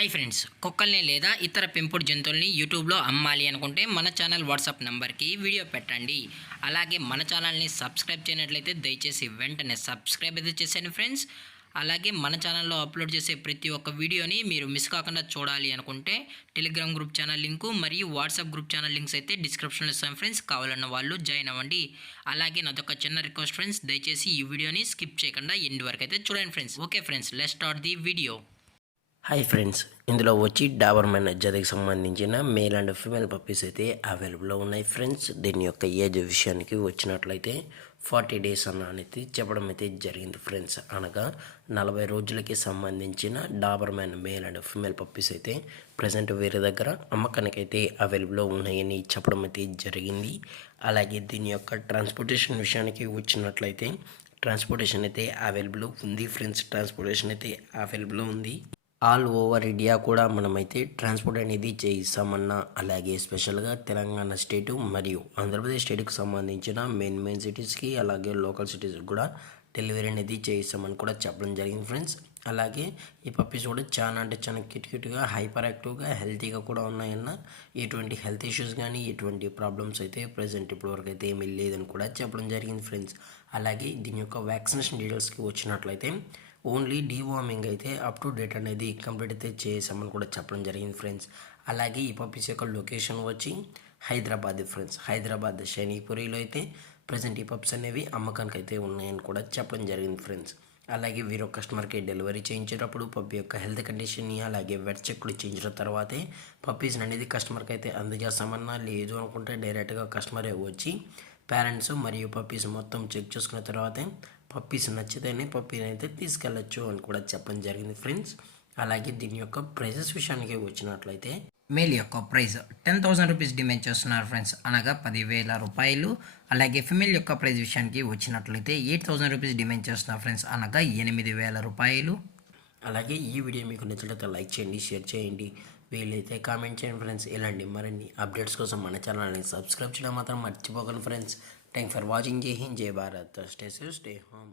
Hi friends, కుక్కల్ని లేదా ఇతర పెంపుడు జంతువుల్ని యూట్యూబ్లో అమ్మాలి అనుకుంటే మన ఛానల్ వాట్సాప్ నెంబర్కి వీడియో పెట్టండి. అలాగే మన ఛానల్ని సబ్స్క్రైబ్ చేయనట్లయితే దయచేసి వెంటనే సబ్స్క్రైబ్ అయితే చేసేయండి ఫ్రెండ్స్. అలాగే మన ఛానల్లో అప్లోడ్ చేసే ప్రతి ఒక్క వీడియోని మీరు మిస్ కాకుండా చూడాలి అనుకుంటే టెలిగ్రామ్ గ్రూప్ ఛానల్ లింకు మరియు వాట్సాప్ గ్రూప్ ఛానల్ లింక్స్ అయితే డిస్క్రిప్షన్లో ఇస్తాం ఫ్రెండ్స్. కావాలన్న వాళ్ళు జాయిన్ అవ్వండి. అలాగే నాదొక చిన్న రిక్వెస్ట్ ఫ్రెండ్స్, దయచేసి ఈ వీడియోని స్కిప్ చేయకుండా ఎండ్ వరకు అయితే చూడండి friends. Okay friends, let's start the video. Hi friends, ఇందులో వచ్చి డాబర్మెన్ జతకి సంబంధించిన మేల్ అండ్ ఫీమేల్ పప్పీస్ అయితే అవైలబుల్లో ఉన్నాయి ఫ్రెండ్స్. దీని యొక్క ఏజ్ విషయానికి వచ్చినట్లయితే 40 days అనేది చెప్పడం అయితే జరిగింది ఫ్రెండ్స్. అనగా 40 రోజులకి సంబంధించిన Doberman male and female puppies అయితే ప్రజెంట్ వేరే దగ్గర అమ్మకానికి అయితే అవైలబుల్లో ఉన్నాయని చెప్పడం అయితే జరిగింది. అలాగే దీని యొక్క ట్రాన్స్పోర్టేషన్ విషయానికి వచ్చినట్లయితే ట్రాన్స్పోర్టేషన్ అయితే అవైలబుల్ ఉంది ఫ్రెండ్స్. ట్రాన్స్పోర్టేషన్ అయితే అవైలబుల్ ఉంది. ఆల్ ఓవర్ ఇండియా కూడా మనమైతే ట్రాన్స్పోర్ట్ అనేది చేయిస్తామన్నా, అలాగే స్పెషల్గా తెలంగాణ స్టేటు మరియు ఆంధ్రప్రదేశ్ స్టేట్కి సంబంధించిన మెయిన్ సిటీస్కి అలాగే లోకల్ సిటీస్కి కూడా డెలివరీ అనేది చేయిస్తామని కూడా చెప్పడం జరిగింది ఫ్రెండ్స్. అలాగే ఈ పప్పీస్ కూడా చాలా క్యూట్గా హైపర్ యాక్టివ్గా హెల్తీగా కూడా ఉన్నాయన్న. ఎటువంటి హెల్త్ ఇష్యూస్ కానీ ఎటువంటి ప్రాబ్లమ్స్ అయితే ప్రజెంట్ ఇప్పటివరకు అయితే ఏమీ లేదని కూడా చెప్పడం జరిగింది ఫ్రెండ్స్. అలాగే దీని యొక్క వ్యాక్సినేషన్ డీటెయిల్స్కి వచ్చినట్లయితే ఓన్లీ డీవార్మింగ్ అయితే అప్ టు డేట్ అనేది కంప్లీట్ అయితే చేసామని కూడా చెప్పడం జరిగింది ఫ్రెండ్స్. అలాగే ఈ పప్పీస్ యొక్క లొకేషన్ వచ్చి హైదరాబాద్ ఫ్రెండ్స్. హైదరాబాద్ శనిపురిలో అయితే ప్రజెంట్ ఈ పప్స్ అనేవి అమ్మకానికి అయితే ఉన్నాయని కూడా చెప్పడం జరిగింది ఫ్రెండ్స్. అలాగే వీరు కస్టమర్కి డెలివరీ చేయించేటప్పుడు పప్పీ యొక్క హెల్త్ కండిషన్ని అలాగే వెట్ చెక్లు చేయించిన తర్వాతే పప్పీస్ అనేది కస్టమర్కి అయితే అందజేస్తామన్నా. లేదు అనుకుంటే డైరెక్ట్గా కస్టమరే వచ్చి పేరెంట్స్ మరియు పప్పీస్ మొత్తం చెక్ చేసుకున్న తర్వాతే పప్పీస్ నచ్చితేనే పప్పీని అయితే తీసుకెళ్ళచ్చు అని కూడా చెప్పడం జరిగింది ఫ్రెండ్స్. అలాగే దీని యొక్క ప్రైజెస్ విషయానికి వచ్చినట్లయితే మేల్ యొక్క ప్రైస్ 10,000 రూపీస్ డిమాండ్ చేస్తున్నారు ఫ్రెండ్స్, అనగా 10,000 రూపాయలు. అలాగే ఫిమేల్ యొక్క ప్రైస్ విషయానికి వచ్చినట్లయితే 8,000 రూపీస్ డిమాండ్ చేస్తున్నారు ఫ్రెండ్స్, అనగా 8,000 రూపాయలు. అలాగే ఈ వీడియో మీకు నచ్చినట్లయితే లైక్ చేయండి, షేర్ చేయండి, వీలైతే కామెంట్ చేయండి ఫ్రెండ్స్. ఇలాంటి మరిన్ని అప్డేట్స్ కోసం మన ఛానల్ని సబ్స్క్రైబ్ చేయడం మాత్రం మర్చిపోకండి ఫ్రెండ్స్. Thank for watching. జై హింద్, జై Bharat. Stay safe, stay home.